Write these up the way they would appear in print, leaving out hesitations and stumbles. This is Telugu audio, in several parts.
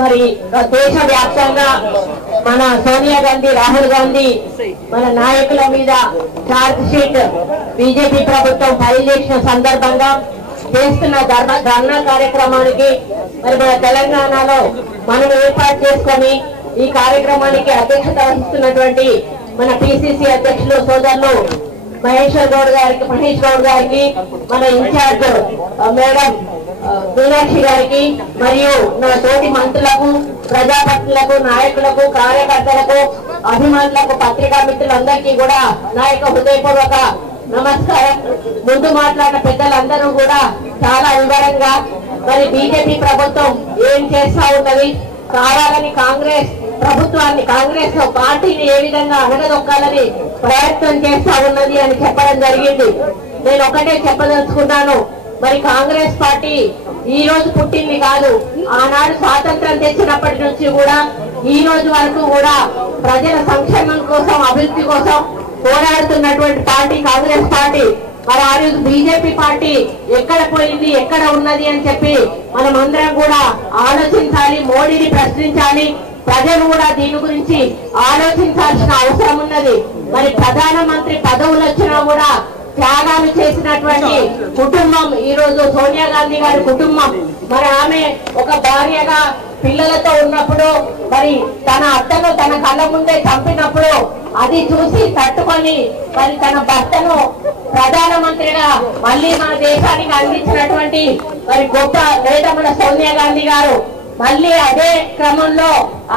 మరి దేశవ్యాప్తంగా మన సోనియా గాంధీ, రాహుల్ గాంధీ మన నాయకుల మీద ఛార్జ్ షీట్ బీజేపీ ప్రభుత్వం ఫైల్ చేసిన సందర్భంగా చేస్తున్న ధర్నా కార్యక్రమానికి మరి మన తెలంగాణలో మనం ఏర్పాటు చేసుకొని ఈ కార్యక్రమానికి అధ్యక్షత వహిస్తున్నటువంటి మన పిసిసి అధ్యక్షులు సోదరులు మహేష్ గౌడ్ గారికి, మన ఇన్ఛార్జ్ మేడం మీనాక్షి గారికి, మరియు నా తోటి మంత్రులకు, ప్రజాపతులకు, నాయకులకు, కార్యకర్తలకు, అభిమానులకు, పత్రికా మిత్రులందరికీ కూడా నా యొక్క హృదయపూర్వక నమస్కారం. ముందు మాట్లాడిన పెద్దలందరూ కూడా చాలా వివరంగా మరి బీజేపీ ప్రభుత్వం ఏం చేస్తా ఉన్నది, కావాలని కాంగ్రెస్ ప్రభుత్వాన్ని, కాంగ్రెస్ పార్టీని ఏ విధంగా అణగదొక్కాలని ప్రయత్నం చేస్తా ఉన్నది అని చెప్పడం జరిగింది. నేను ఒకటే చెప్పదలుచుకున్నాను, మరి కాంగ్రెస్ పార్టీ ఈ రోజు పుట్టింది కాదు. ఆనాడు స్వాతంత్రం తెచ్చినప్పటి నుంచి కూడా ఈ రోజు వరకు కూడా ప్రజల సంక్షేమం కోసం, అభివృద్ధి కోసం పోరాడుతున్నటువంటి పార్టీ కాంగ్రెస్ పార్టీ. మరి ఆ రోజు బీజేపీ పార్టీ ఎక్కడ పోయింది, ఎక్కడ ఉన్నది అని చెప్పి మనం అందరం కూడా ఆలోచించాలి, మోడీని ప్రశ్నించాలి. ప్రజలు కూడా దీని గురించి ఆలోచించాల్సిన అవసరం ఉన్నది. మరి ప్రధానమంత్రి పదవులు వచ్చినా కూడా త్యాగాలు చేసినటువంటి కుటుంబం ఈ రోజు సోనియా గాంధీ గారి కుటుంబం. మరి ఆమె ఒక భార్యగా పిల్లలతో ఉన్నప్పుడు మరి తన అత్తను తన కళ్ళ ముందే చంపినప్పుడు అది చూసి తట్టుకొని మరి తన భర్తను ప్రధానమంత్రిగా మళ్ళీ మన దేశానికి అందించినటువంటి మరి గొప్ప నేత మన సోనియా గాంధీ గారు. మళ్ళీ అదే క్రమంలో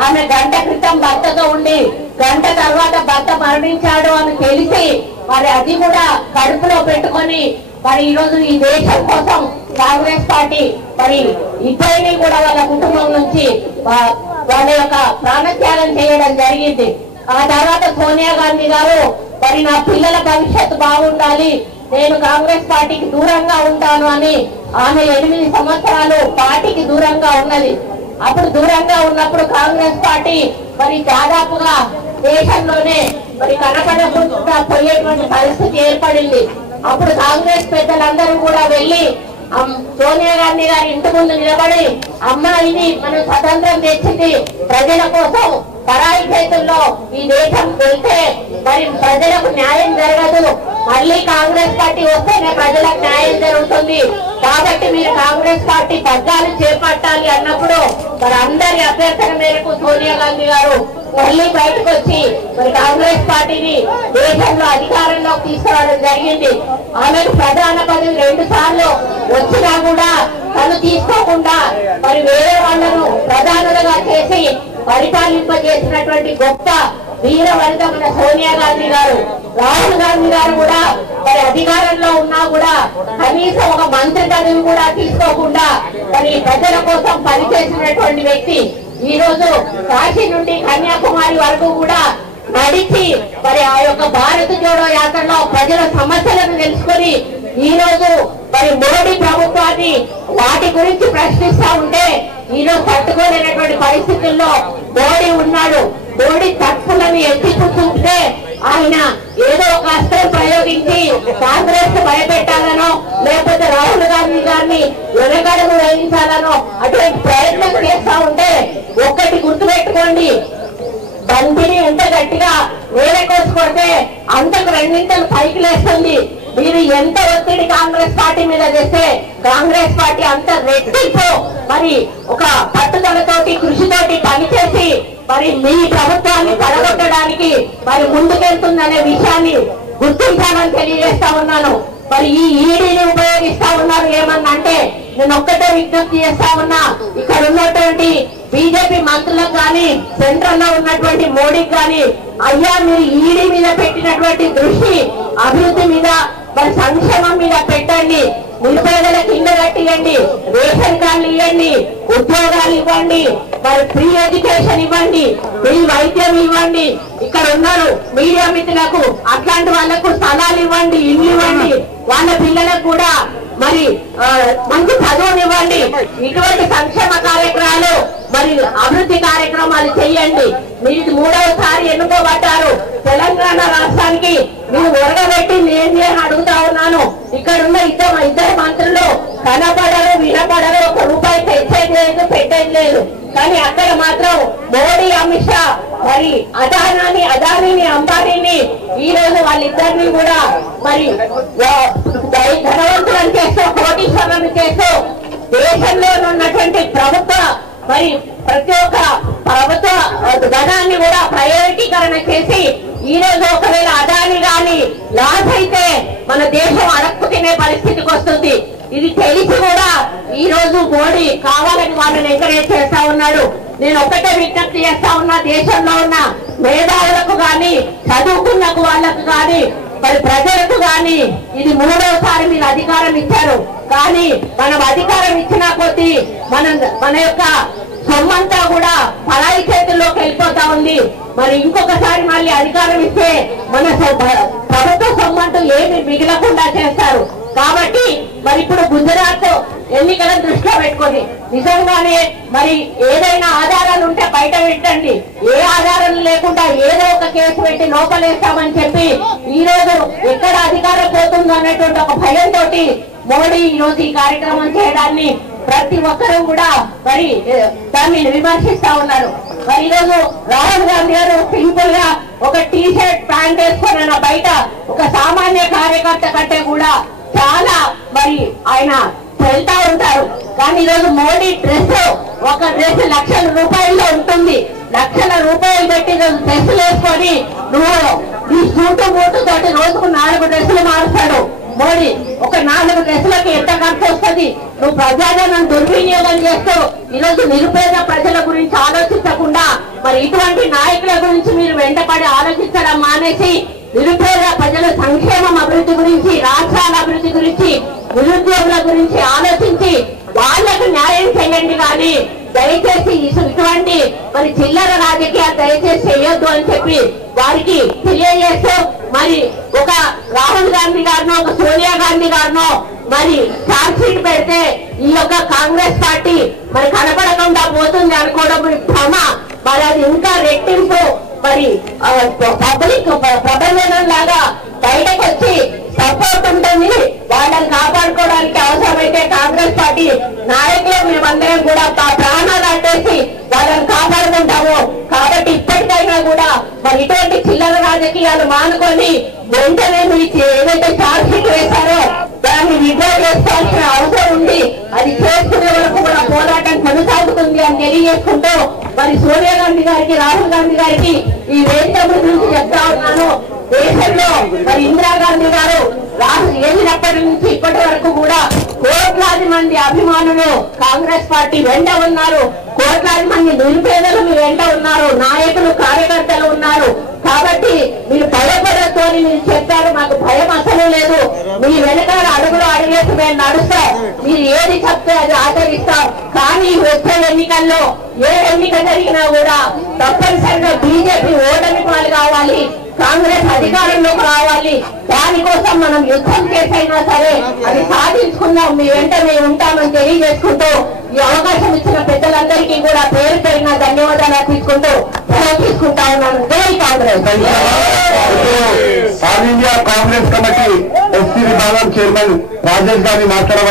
ఆమె గంట క్రితం భర్తతో ఉండి గంట తర్వాత భర్త మరణించాడు అని తెలిసి మరి అది కూడా కడుపులో పెట్టుకొని మరి ఈ రోజు ఈ దేశం కోసం కాంగ్రెస్ పార్టీ మరి ఇద్దరిని కూడా వాళ్ళ కుటుంబం నుంచి వాళ్ళ యొక్క ప్రాణత్యాగం చేయడం జరిగింది. ఆ తర్వాత సోనియా గాంధీ గారు మరి నా పిల్లల భవిష్యత్తు బాగుండాలి, నేను కాంగ్రెస్ పార్టీకి దూరంగా ఉంటాను అని ఆమె 8 సంవత్సరాలు పార్టీకి దూరంగా ఉన్నది. అప్పుడు దూరంగా ఉన్నప్పుడు కాంగ్రెస్ పార్టీ మరి దాదాపుగా దేశంలోనే మరి కనపడకుండా పోయేటువంటి పరిస్థితి ఏర్పడింది. అప్పుడు కాంగ్రెస్ పెద్దలందరూ కూడా వెళ్లి సోనియా గాంధీ గారి ఇంటి ముందు నిలబడి, అమ్మా ఇది మనం స్వతంత్రం తెచ్చింది ప్రజల కోసం, పరాయి చేతుల్లో ఈ దేశం వెళ్తే మరి ప్రజలకు న్యాయం జరగదు, మళ్ళీ కాంగ్రెస్ పార్టీ వస్తేనే ప్రజలకు న్యాయం జరుగుతుంది, కాబట్టి మీరు కాంగ్రెస్ పార్టీ పగ్గాలు చేపట్టాలి అన్నప్పుడు మరి అందరి అభ్యర్థన మేరకు సోనియా గాంధీ గారు మళ్ళీ బయటకు వచ్చి మరి కాంగ్రెస్ పార్టీని దేశంలో అధికారంలోకి తీసుకురావడం జరిగింది. ఆమెకు ప్రధాన పదవి 2 సార్లు వచ్చినా కూడా తను తీసుకోకుండా మరి వేరే వాళ్లను ప్రధానులుగా చేసి పరిపాలింపజేసినటువంటి గొప్ప వీరవనిత మన సోనియా గాంధీ గారు. రాహుల్ గాంధీ గారు కూడా మరి అధికారంలో ఉన్నా కూడా కనీసం ఒక మంత్రి పదవి కూడా తీసుకోకుండా మరి ప్రజల కోసం పనిచేసినటువంటి వ్యక్తి. ఈ రోజు కాశీ నుండి కన్యాకుమారి వరకు కూడా నడిచి మరి ఆ యొక్క భారత్ జోడో యాత్రలో ప్రజల సమస్యలను తెలుసుకొని ఈ రోజు మరి మోడీ ప్రభుత్వాన్ని వాటి గురించి ప్రశ్నిస్తా ఉంటే ఈ రోజు తట్టుకోలేనటువంటి పరిస్థితుల్లో మోడీ ఉన్నాడు. మోడీ తప్పులను ఎత్తిపుచ్చుకుంటే ఆయన ఏదో ఒక అస్త్రం ప్రయోగించి కాంగ్రెస్ భయపెట్టాలనో లేకపోతే రాహుల్ గాంధీ గారిని వెనకడుగు వేయించాలనో అటువంటి ప్రయత్నం చేస్తా ఉంటే ఒక్కటి గుర్తుపెట్టుకోండి, బంతిని ఎంత గట్టిగా వేలకోసి కొడితే అంతకు 2 పైకి లేస్తుంది. మీరు ఎంత ఒత్తిడి కాంగ్రెస్ పార్టీ మీద చేస్తే కాంగ్రెస్ పార్టీ అంత రెట్టింపు మరి ఒక పట్టుదలతోటి కృషితోటి పనిచేసి మరి మీ ప్రభుత్వాన్ని పడగొట్టడానికి మరి ముందుకెళ్తుందనే విషయాన్ని గుర్తించాలని తెలియజేస్తా ఉన్నాను. మరి ఈ ఈడీని ఉపయోగిస్తా ఉన్నారు ఏమన్నా అంటే నేను ఒక్కటే విజ్ఞప్తి చేస్తా ఉన్నా, ఇక్కడ ఉన్నటువంటి బీజేపీ మంత్రులకు కానీ సెంట్రల్ లో ఉన్నటువంటి మోడీకి కానీ, అయ్యా మీరు ఈడీ మీద పెట్టినటువంటి దృష్టి అభివృద్ధి మీద మరి సంక్షేమం మీద పెట్టండి, నిరుపేదలకు ఇల్లు కట్టియండి, రేషన్ కార్డులు ఇవ్వండి, ఉద్యోగాలు ఇవ్వండి, మరి ఫ్రీ ఎడ్యుకేషన్ ఇవ్వండి, ఫ్రీ వైద్యం ఇవ్వండి. ఇక్కడ ఉన్నారు మీడియా మిత్రులకు అట్లాంటి వాళ్ళకు స్థలాలు ఇవ్వండి, ఇల్లు ఇవ్వండి, వాళ్ళ పిల్లలకు కూడా మరి మంచి చదువునివ్వండి. ఇటువంటి సంక్షేమ కార్యక్రమాలు మరి అభివృద్ధి కార్యక్రమాలు కార్యక్రమాలు చేయండి. మీరు మూడవసారి ఎన్నుకోబడ్డారు. తెలంగాణ రాష్ట్రానికి మీరు ఒరగబెట్టింది ఏంటి అని అడుగుతా ఉన్నాను. ఇక్కడున్న ఇద్దరు మంత్రులు కనపడరు, వినపడరు, 1 రూపాయి తెచ్చేది లేదు, పెట్టేది లేదు. కానీ అక్కడ మాత్రం మోడీ, అమిత్ షా మరి అదానీని, అంబానీని ఈ రోజు వాళ్ళిద్దరిని కూడా మరి ధనవంతులను చేస్తూ, కోటీశ్వరులను చేస్తూ దేశంలో ఉన్నటువంటి ప్రభుత్వ మరి ప్రతి ఒక్క ప్రభుత్వ ధనాన్ని కూడా ప్రైవేటీకరణ చేసి ఈ రోజు ఒకవేళ అదాని గాని లాస్ అయితే మన దేశం అడక్కు తినే పరిస్థితికి వస్తుంది. ఇది తెలిసి కూడా ఈ రోజు మోడీ కావాలని వాళ్ళని ఎంకరేజ్ చేస్తా ఉన్నాడు. నేను ఒక్కటే విజ్ఞప్తి చేస్తా ఉన్నా, దేశంలో ఉన్న మేధావులకు గాని, చదువుకున్న వాళ్ళకు గాని, మరి ప్రజలకు గాని ఇది 3వసారి మీరు అధికారం ఇచ్చారు. కానీ మనం అధికారం ఇచ్చిన కొద్దీ మన యొక్క సొమ్మంతా కూడా పరాయి చేతుల్లోకి వెళ్ళిపోతా ఉంది. మరి ఇంకొకసారి మళ్ళీ అధికారం ఇస్తే మన ప్రభుత్వ సొమ్మంటూ ఏమి మిగలకుండా చేస్తారు. కాబట్టి మరి ఇప్పుడు గుజరాత్ ఎన్నికలను దృష్టిలో పెట్టుకొని నిజంగానే మరి ఏదైనా ఆధారాలు ఉంటే బయట పెట్టండి. ఏ ఆధారాలు లేకుండా ఏదో ఒక కేసు పెట్టి లోపలేస్తామని చెప్పి ఈ రోజు ఎక్కడ అధికారం పోతుందో అనేటువంటి ఒక భయంతో మోడీ ఈ రోజు ఈ కార్యక్రమం చేయడాన్ని ప్రతి ఒక్కరూ కూడా మరి దాన్ని విమర్శిస్తా ఉన్నారు. మరి ఈ రోజు రాహుల్ గాంధీ గారు సింపుల్ గా ఒక టీ షర్ట్, ప్యాంట్ వేసుకొని బయట ఒక సామాన్య కార్యకర్త కంటే కూడా చాలా మరి ఆయన వెళ్తా ఉంటారు. కానీ ఈరోజు మోడీ ఒక డ్రెస్ లక్షల రూపాయల్లో ఉంటుంది. లక్షల రూపాయలు పెట్టి డ్రెస్సులు వేసుకొని నువ్వు ఈ సూటు బూటు తోటి రోజుకు 4 డ్రెస్సులు మారుస్తాడు మోడీ. ఒక 4 డ్రెస్సులకి ఎంత ఖర్చు వస్తుంది? నువ్వు ప్రజాధనం దుర్వినియోగం చేస్తూ ఈరోజు నిరుపేద ప్రజల గురించి ఆలోచించకుండా మరి ఇటువంటి నాయకుల గురించి మీరు వెంటపడి ఆలోచించడం మానేసి నిరుపేద ప్రజల సంక్షేమం, అభివృద్ధి గురించి, రాష్ట్రాల అభివృద్ధి గురించి, నిరుద్యోగుల గురించి ఆలోచించి వాళ్లకు న్యాయం చేయండి. కానీ దయచేసి ఇటువంటి మరి చిల్లర రాజకీయాలు దయచేసి చేయొద్దు అని చెప్పి వారికి తెలియజేస్తూ మరి ఒక రాహుల్ గాంధీ గారినో, ఒక సోనియా గాంధీ గారినో మరి ఛార్జ్ షీట్ పెడితే ఈ యొక్క కాంగ్రెస్ పార్టీ మరి కనపడకుండా పోతుంది అనుకోవడం భ్రమ. మరి అది ఇంకా రెట్టింపు మరి పబ్లిక్ ప్రబంధనం లాగా బయటకు వచ్చి సపోర్ట్ ఉంటుంది. వాళ్ళని కాపాడుకోవడానికి అవసరమైతే కాంగ్రెస్ పార్టీ నాయకులు మేమందరం కూడా ప్రాణాలు అడ్డేసి వాళ్ళని కాపాడుకుంటాము. కాబట్టి ఇప్పటికైనా కూడా మరి ఇటువంటి చిల్లర రాజకీయాలు మానుకొని వెంటనే మీకు ఏదైతే ఛార్జ్ షీట్ వేశారో దాన్ని విడ్రా చేసుకోవాల్సిన అవసరం ఉంది. అది చేసుకునే వరకు కూడా పోరాటం కొనసాగుతుంది అని తెలియజేసుకుంటూ మరి సోనియా గాంధీ గారికి, రాహుల్ గాంధీ గారికి ఈ వేదిక గురించి చెప్తా ఉన్నాను. దేశంలో మరి ఇందిరాగాంధీ గారు ఏలినప్పటి నుంచి ఇప్పటి వరకు కూడా కోట్లాది మంది అభిమానులు కాంగ్రెస్ పార్టీ వెంట ఉన్నారు. కోట్లాది మంది నిరుపేదలు మీ వెంట ఉన్నారు. నాయకులు, కార్యకర్తలు ఉన్నారు. కాబట్టి మీరు భయపడద్దు అని మీరు చెప్పారు. మాకు భయం అసలు లేదు. మీ వెనకాల అడుగులు అడిగేసి మేము నడుస్తాం. మీరు ఏది చెప్తే అది ఆచరిస్తాం. కానీ వచ్చే ఎన్నికల్లో ఏ ఎన్నిక జరిగినా కూడా తప్పనిసరిగా బీజేపీ ఓటమి పాలు కావాలి, కాంగ్రెస్ అధికారంలోకి రావాలి. దానికోసం మనం యుద్ధం చేసైనా సరే అది సాధించుకుందాం. మీ వెంట మేము ఉంటామని తెలియజేసుకుంటూ ఈ అవకాశం ఇచ్చిన పెద్దలందరికీ కూడా పేరు పేరున ధన్యవాదాలు అర్పించుకుంటూ తీసుకుంటా ఉన్నాను. జై Congress. All India Congress committee SC విభాగం చైర్మన్ రాజేష్ గారిని మాట్లాడారు.